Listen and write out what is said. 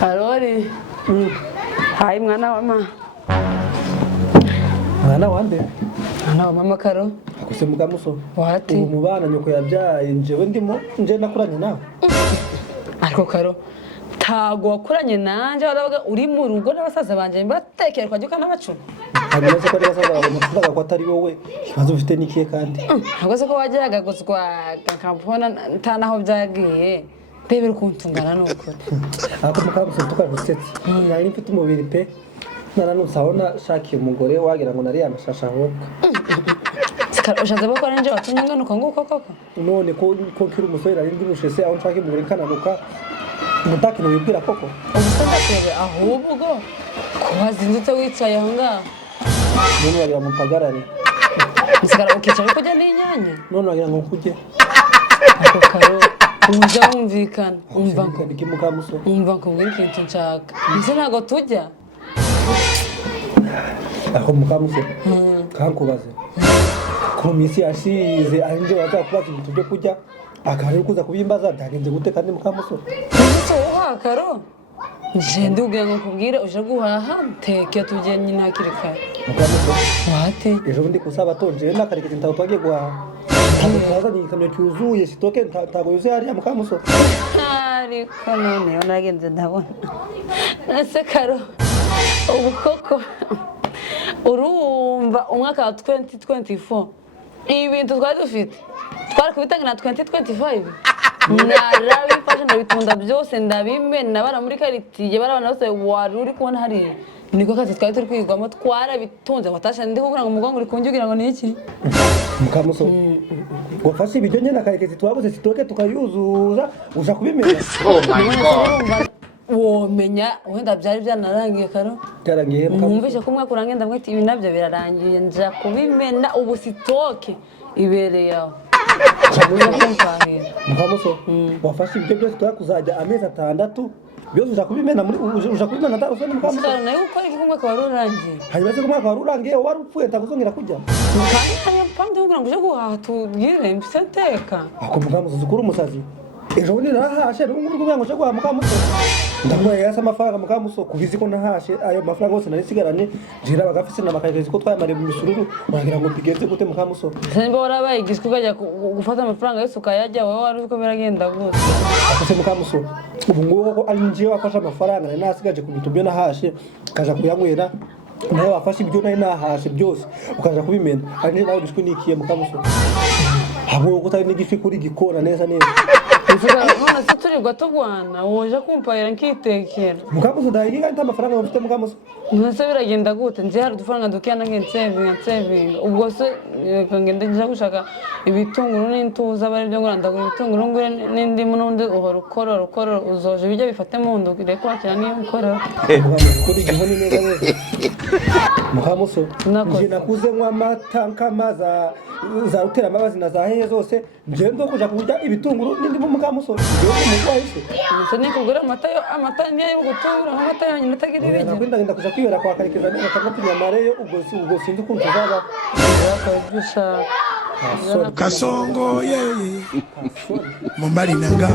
Karori. Hai mwana wa mama. Mwana wande? Mwana wa mama Karo. Akuse mugamuso. Wati. Ubu mubana nyoko yabyaye njewe ndimo nje nakuranye nawe. Ariko Karo tago wakuranye nanje warabaga uri mu rugo n'abasaza banje batekera kwa juka n'abacuna. Hanyuma ko basaza babo mutuzaga ko atari wowe ikibazo ufite nikiye kandi. Ntabwo se ko wajyaga guswa kampona ntanaho byagiye. Bebe rukuntungana nuko. Ako mukamuso tukagusetse. Nari mfite umubiri pe. Naranusabona shakiye umugore wagira ngo nari yanashasha ahubwo. Ushaze bako nanje watumye ngano nguko koko. None ko kiri umusore nari ndimushese aho nshaka umugore kananuka. Mutaki no yibwira koko. Ubusanga twebe ahubwo ko wazindutse wicaye aho ngaho. None wagira ngo mpagarare. Nsigara ukicara kujya n'inyanya. None wagira ngo kujye. Ako Karo uja umvikana umva ko mukamuso. Umva ko ngiri kintu nshaka. Nze ntago tujya. Ako mukamuso. Kankubaze. Ku misi yashize anje wazakubaza ibintu byo kujya akari kuza kubimbaza byagenze gute kandi mukamuso. Nze uha Karo. Nje nduge ngo kubwire uje guhaha teke tujye nyina hakiri kare. Mukamuso. Wate. Ejo ndi kusaba tonje nakareke ntaho twagiye guhaha. Ntabwo twazanye ikamyo cyuzuye sitoke ntago yuzuye hariya mukamuso. Ariko none nagenze ndabona. Nase Karo. Ubu koko urumva umwaka wa 2024 ibintu twari dufite twari kubitanga na 2025 narabifashe ndabitunda byose ndabimena bara muri karitiye barabana bose wari uri kubona hari niko kazi twari turi kwigwamo twarabitunze watasha ndi kuvuga ngo umugongo uri kunjugira ngo ni iki mukamuso wafashe ibyo nyene akarekezi twabuze sitoke tukayuzuza uja kubimena. Oh my god. Womenya wenda byari byanarangiye Karo Byarangiye mwumvishe ko umwaka urangenda mwite ibi nabyo birarangiye nja kubimena ubu sitoke ibereye aho mukamuso wafashe ibyo byose twakuzajya amezi 6 byose uja kubimena muri uja kubimena ndarufene mukamuso. Sara nayo ukora iki kumwaka warurangiye hanyuma se kumwaka warurangiye wari upfuye ntakuzongera kujya kandi pamde kugira ngo uje guhaha tubwire mbise nteka ako mukamuso zikuru umusazi ejo bundi narahashe n'ubwo kugira ngo uje guhaha mukamuso ndamwaye yasa amafaranga mukamuso kubizi ko nahashe ayo mafaranga yose nari sigarane jira bagafise n'amakayezi ko twayamare mu misururu wagira ngo bigenze gute mukamuso. Sembe warabaye igishwe ukajya gufata amafaranga yose ukayajya wowe wari uko biragenda gute akose mukamuso ubu nguko ko ari ngiye wafashe amafaranga nari nasigaje ku bintu byo nahashe kaja kuyanywera nawe wafashe ibyo nari nahashe byose ukaja kubimena ari nawe gishwe nikiye mukamuso habo gutari n'igifi kuri gikora neza neza none se turirwa tugwana woje kumpayira nkitekera mukamuso ndayiga nta mafaranga bafite mukamuso. Nse biragenda gute nje hari udufaranga dukiyana ngensevinga ubwo se kangenda nje gushaka ibitunguru n'intuza bari byo nguranda ibitunguru ngure n'indimu n'undi uhora ukora uzoje bijya bifate mu ndu reko akira niyo ukora kuri gihoni neza neza mukamuso nje nakuze mwa amatanka za utera amabazi na za hehe zose nje ndo kuja kurya ibitunguru n'indimu mukamuso nje umugwahise nse nikugura amata niyo gutungura amata yanyu natagira ibije ndagenda kuja kwibera kwa karekeza neza kandi nyamareyo ubwo sinzi ukuntu uzaba Kasongo yeye. Mumbali nanga.